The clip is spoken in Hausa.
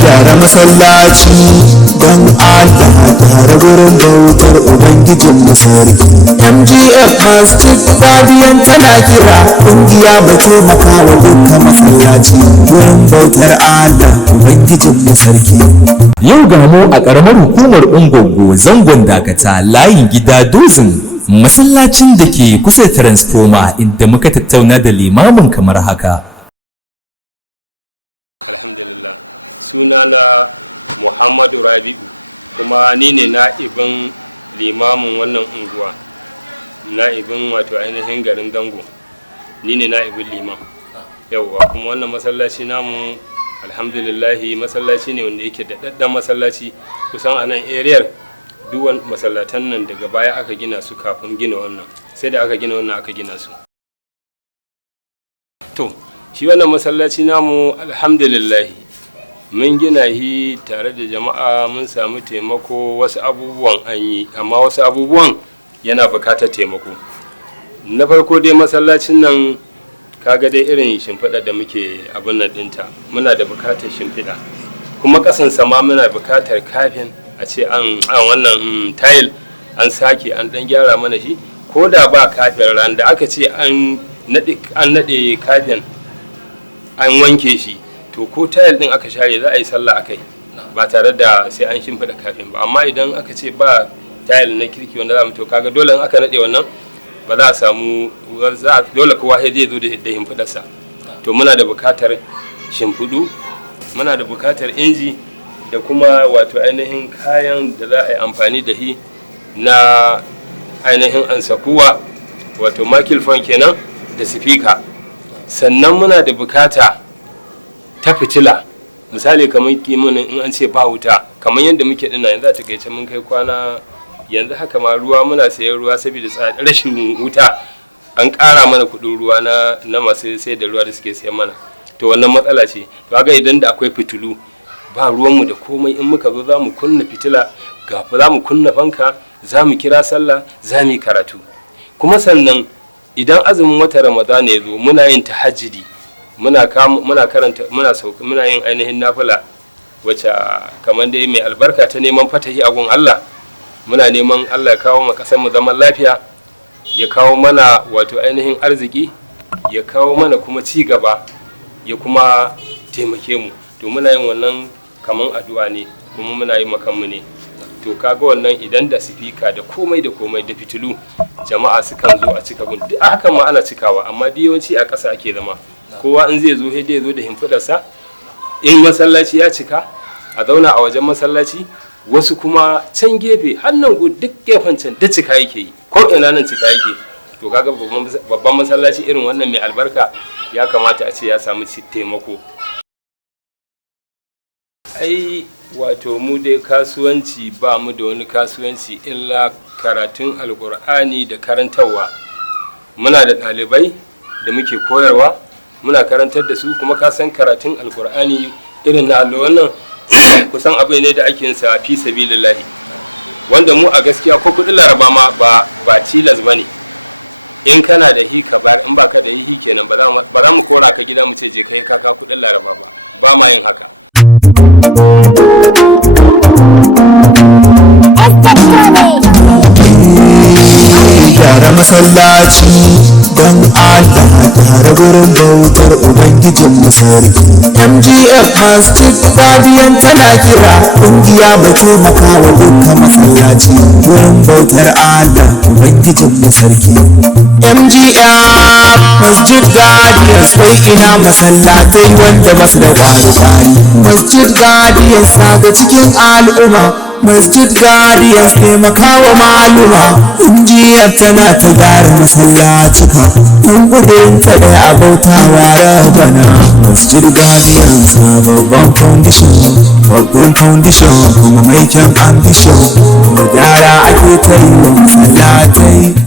Gyara masallaci don Allah, tare gurin bautar Ubangijin Masarki. MGF Masjid Guardian tana kira kungiya ba taimaka wa dukkan masallaci gurin bautar Allah Ubangijin Masarki. Yau ga mu a ƙaramar hukumar Ungogo zangon Dakata layin gida Dozin, masallacin da ke kusa da transformer, inda muka tattauna da limamin kamar haka. Alhamdulillah, sunana Muhammadu Rabi'u, kuma ni ne na'ibin limamin wannan unguwa, na'ibin wato ainihin garin Dango, ni ne na'ibin liman. Yauwa, kuma wannan masallaci namu alhamdulillahi masallaci ne wanda yake da daddan masallaci, kusan a nan ariyar duwan masallatan nan daga baya aka gina su kafin gina wannan, sai da aka gina wannan aka gina su. To shi wannan masallaci namu alhamdulillahi mun gina shi tare da jama'a, mun samu taimako, wasu abubuwan an yi, amma wasu abubuwan yana bukatar taimako. Na farko dai masallacin nan kaga dai irin shimfiɗa da muke abin nan ɗinta, muna da bukatar shimfiɗa, kuma ƙasan sama muna bukatar kafin a ce an wannan tile an sake an ɗan gyara mana shi, ko da ba kafin ran da aka ce an naɗe kafin an wanke shi, to ko tayil din aka share za a yi sallah akai ba tare da sai an shimfiɗa kafin ba. Amma idan aka ce ba tayil na kirki wanda za mu, to kaga dole in aka nade wannan ba za a samu, dole kowa sai zai zo da shimfiɗarsa. To muna da bukatar shimfiɗu, muna da bukatar inji da kuma wato ainihin kayan da za a yi amfani da shi na ainihin ansakuwa, wato microphone kenan da speaker. Sannan muna da bukata ta fitila, misali kamar kimanin in an ce ba wuta, kamar yadda muke dina yanzu a takaice mun kai kwana, yanzu haka ma ruwa muna sayan ruwa saboda rashin wuta, an ƙara mana kuɗin ruwa na masu sai da ruwa da suke sayan mana. To wannan matsala ce. To kaga idan da akwai fitilu ba ruwanmu da komai, in muka zo za mu kunna fitila, za mu kunna fanka, za mu kira sallah, za mu yi karatu. Kuma sannan idan azumin wata Ramadan ya zo muna yin tahajjudi, muna karanta, muna yin ainihin nafila wacce kamar dai mai albarka ta neman fatahi a gun Allah. Muna neman Allah ya kawo mu kasar mu zaman lafiya, ya kawo mana wato ainihin arziki, ya kawo mana kuma ci gaba, ya kuma taimake mu. To muna yin wannan kaman addu'a ne, kuma muna yin makanmu ne. To kaga wannan idan da sifika da komai da fitilu, jama'a sukan zo a cika gun. Duk hakan ma ana cikawa, amma yawanci a ƙasa ake zama. Kowa in zai zo sai dai zo da himfidarsa. In masallaci ya cika a zauna a wajen masallaci, wasu kuma can gefe hannan duk gefen can da cika yake yi, ko ina nan cika yake. To kaga babban masallaci irin wannan mai albarka ya kamata a ce ya samu taimako. Ai wato mu dai kasuwanci ba mu da wani kasuwanci illa karatun alkur'ani da karantarwa. Muna da ɗalibai da muke koyarwa, muna karantar da su, kuma ka san karatun alkur'ani irin na allo wannan kusan abu ne da ake sa fi sabilillahi, wanda mu a gaskiya ko kudin laraba ma ba tilas bane. In kana da hi ka bar, in baka da hi kenan ba za mu kora ka gida mu ce je kai kaka kudin laraba ba ma yin haka. Gyara masallaci don Allah, tare gurin bautar Ubangijin Masarki. MGF Masjid Guardian tana kira kungiya ba taimaka wa dukkan masallaci gurin bautar Allah Ubangijin Masarki. MGF Masjid Guardians wai ina masallatai wanda basu da kwari. Masjid Guardians ga cikin al'umma. Masjid Guardians taimakawa maluma, ƙungiyar tana ta gyara masallacika, in gudun ta da abautawa rabana. Masjid Guardians babban foundation kuma mai kyan ambition, gyara ake kai wa masallatai.